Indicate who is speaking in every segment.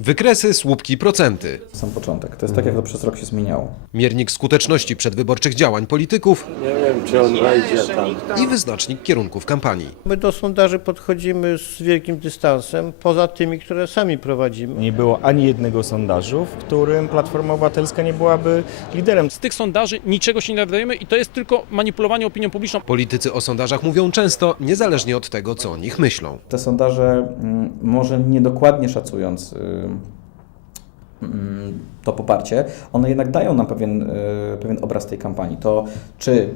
Speaker 1: Wykresy, słupki, procenty.
Speaker 2: Sam początek. To jest tak, jak to przez rok się zmieniało.
Speaker 1: Miernik skuteczności przedwyborczych działań polityków
Speaker 3: Nie wiem, czy on wejdzie tam.
Speaker 1: i wyznacznik kierunków kampanii.
Speaker 4: My do sondaży podchodzimy z wielkim dystansem, poza tymi, które sami prowadzimy.
Speaker 5: Nie było ani jednego sondażu, w którym Platforma Obywatelska nie byłaby liderem.
Speaker 6: Z tych sondaży niczego się nie dowiadujemy i to jest tylko manipulowanie opinią publiczną.
Speaker 1: Politycy o sondażach mówią często, niezależnie od tego, co o nich myślą.
Speaker 2: Te sondaże, mm, może niedokładnie szacując y, to poparcie, one jednak dają nam pewien, y, pewien obraz tej kampanii. To czy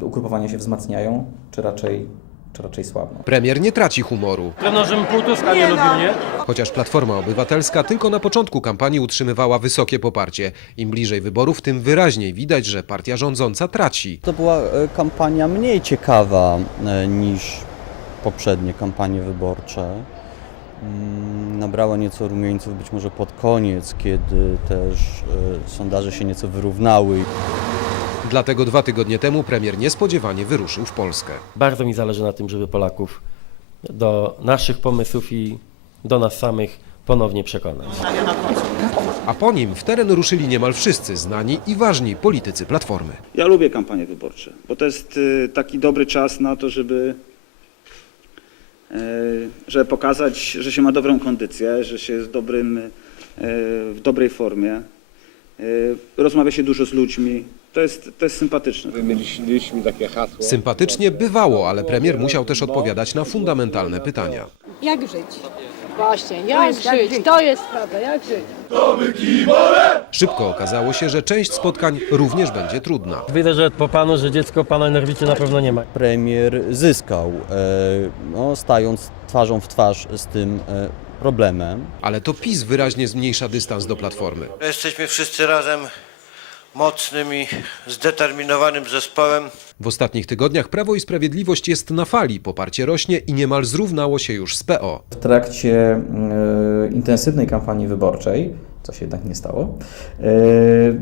Speaker 2: ugrupowania się wzmacniają, czy raczej, czy raczej słabną.
Speaker 1: Premier nie traci humoru.
Speaker 7: Trenerzem Półtuska nie lubił, nie?
Speaker 1: Chociaż Platforma Obywatelska tylko na początku kampanii utrzymywała wysokie poparcie. Im bliżej wyborów, tym wyraźniej widać, że partia rządząca traci.
Speaker 8: To była e, kampania mniej ciekawa e, niż poprzednie kampanie wyborcze. Mm, Nabrała nieco rumieńców być może pod koniec, kiedy też e, sondaże się nieco wyrównały.
Speaker 1: Dlatego dwa tygodnie temu premier niespodziewanie wyruszył w Polskę.
Speaker 7: Bardzo mi zależy na tym, żeby Polaków do naszych pomysłów i do nas samych ponownie przekonać.
Speaker 1: A po nim w teren ruszyli niemal wszyscy znani i ważni politycy Platformy.
Speaker 9: Ja lubię kampanie wyborcze, bo to jest y, taki dobry czas na to, żeby, e, żeby pokazać, że się ma dobrą kondycję, że się jest dobrym, e, w dobrej formie. E, Rozmawia się dużo z ludźmi. To jest, to jest sympatyczne.
Speaker 3: Wymyśliliśmy takie hasło.
Speaker 1: Sympatycznie bywało, ale premier musiał też odpowiadać na fundamentalne pytania.
Speaker 10: Jak żyć?
Speaker 11: Właśnie, jak żyć? To jest prawda, jak żyć?
Speaker 1: Szybko okazało się, że część spotkań również będzie trudna.
Speaker 7: Widzę, że po panu, że dziecko pana nerwicy na pewno nie ma.
Speaker 8: Premier zyskał, e, no, stając twarzą w twarz z tym e, problemem.
Speaker 1: Ale to PiS wyraźnie zmniejsza dystans do Platformy.
Speaker 4: Jesteśmy wszyscy razem mocnym i zdeterminowanym zespołem.
Speaker 1: W ostatnich tygodniach Prawo i Sprawiedliwość jest na fali, poparcie rośnie i niemal zrównało się już z PO.
Speaker 2: W trakcie y, intensywnej kampanii wyborczej, co się jednak nie stało, y,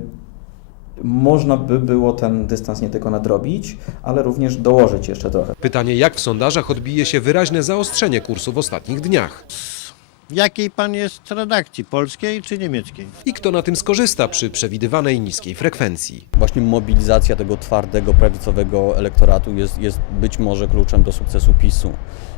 Speaker 2: można by było ten dystans nie tylko nadrobić, ale również dołożyć jeszcze trochę.
Speaker 1: Pytanie, jak w sondażach odbije się wyraźne zaostrzenie kursu w ostatnich dniach.
Speaker 4: Jakiej pan jest redakcji, polskiej czy niemieckiej?
Speaker 1: I kto na tym skorzysta przy przewidywanej niskiej frekwencji.
Speaker 8: Właśnie mobilizacja tego twardego, prawicowego elektoratu jest, jest być może kluczem do sukcesu PiSu.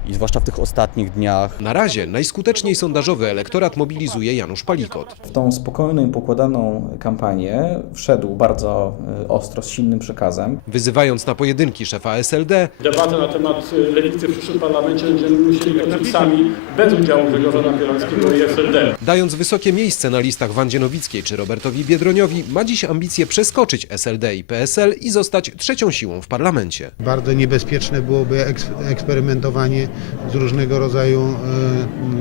Speaker 8: I zwłaszcza w tych ostatnich dniach
Speaker 1: Na razie najskuteczniej sondażowy elektorat mobilizuje Janusz Palikot.
Speaker 2: W tą spokojną i pokładaną kampanię wszedł bardzo y, ostro, z silnym przekazem.
Speaker 1: Wyzywając na pojedynki szefa SLD,
Speaker 3: Debatę na temat lewicy w przyszłym parlamencie będziemy musieli toczyć sami, bez udziału Grzegorza Napieralskiego i SLD.
Speaker 1: dając wysokie miejsce na listach Wandzie Nowickiej czy Robertowi Biedroniowi, ma dziś ambicje przeskoczyć SLD i PSL i zostać trzecią siłą w parlamencie.
Speaker 5: Bardzo niebezpieczne byłoby eks- eksperymentowanie z różnego rodzaju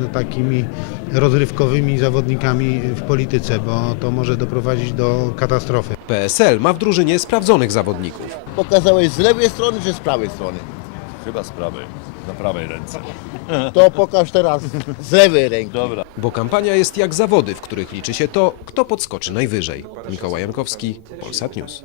Speaker 5: e, takimi rozrywkowymi zawodnikami w polityce, bo to może doprowadzić do katastrofy.
Speaker 1: PSL ma w drużynie sprawdzonych zawodników.
Speaker 4: Pokazałeś z lewej strony czy z prawej strony?
Speaker 3: Chyba z prawej, na prawej ręce.
Speaker 4: To pokaż teraz z lewej ręki.
Speaker 3: Dobra.
Speaker 1: Bo kampania jest jak zawody, w których liczy się to, kto podskoczy najwyżej. Mikołaj Jankowski, Polsat News.